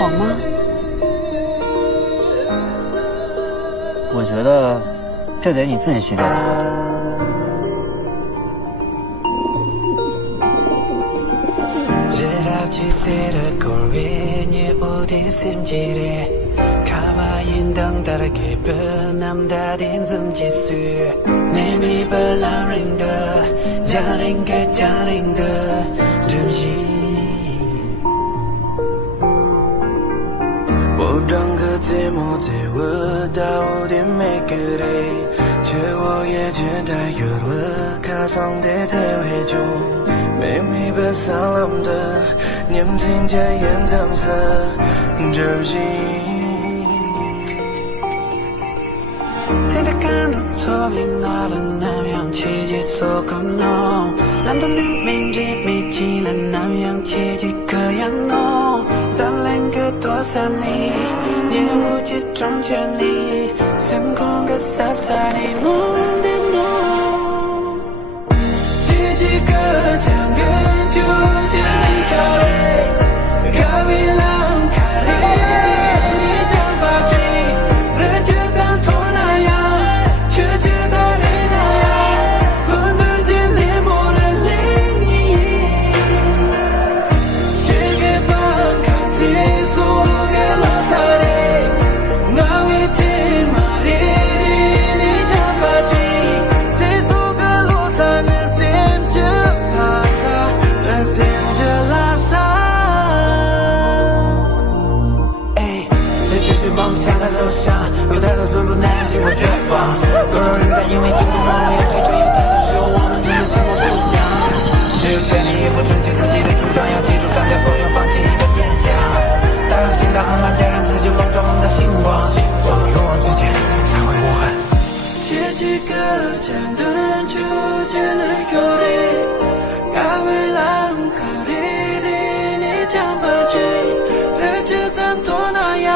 好吗？我觉得这得你自己去练的。我当个寂寞在我到底没给的却我也觉得有我卡上的这回就没会被撒浪的年轻却演长色这心在他看到错评那了那样奇迹所可能难道你明知没起了那样奇迹可样弄咱两个多少年也无计中全力三空个傻傻的梦的梦奇迹可将根就见你笑的咖啡浪卡的你将把追人就当托那样却知道你那样不能见脸摸的灵异这个帮看自己给了他的那位天马的你将把追这首歌落下的线就拉萨那线就拉萨哎在继续梦想的路上有太多寸步难行我绝望多少人在因为冲动忘了要退却有太多时候我们真的寂寞不想只有全力以赴争取自己的主张要记住上天所有放弃一个念想打扰新的航班点燃自己梦中的星光勇往直前才会无憾结局个简单就只能有你咖啡浪卡里的你将把追而就咱多那样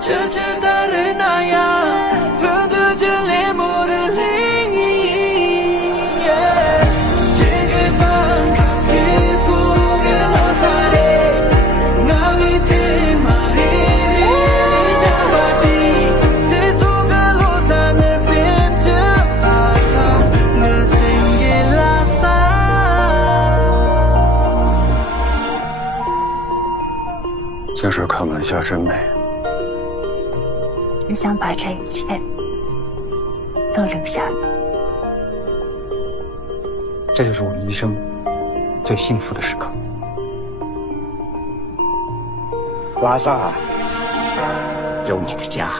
就知道人那样不得这脸摸的灵异这个帮看清楚给了他的那位天马的你将把追这首歌落下的线就拉萨那线给拉萨在这开玩笑真美只想把这一切都留下来。这就是我一生最幸福的时刻。拉萨有你的家。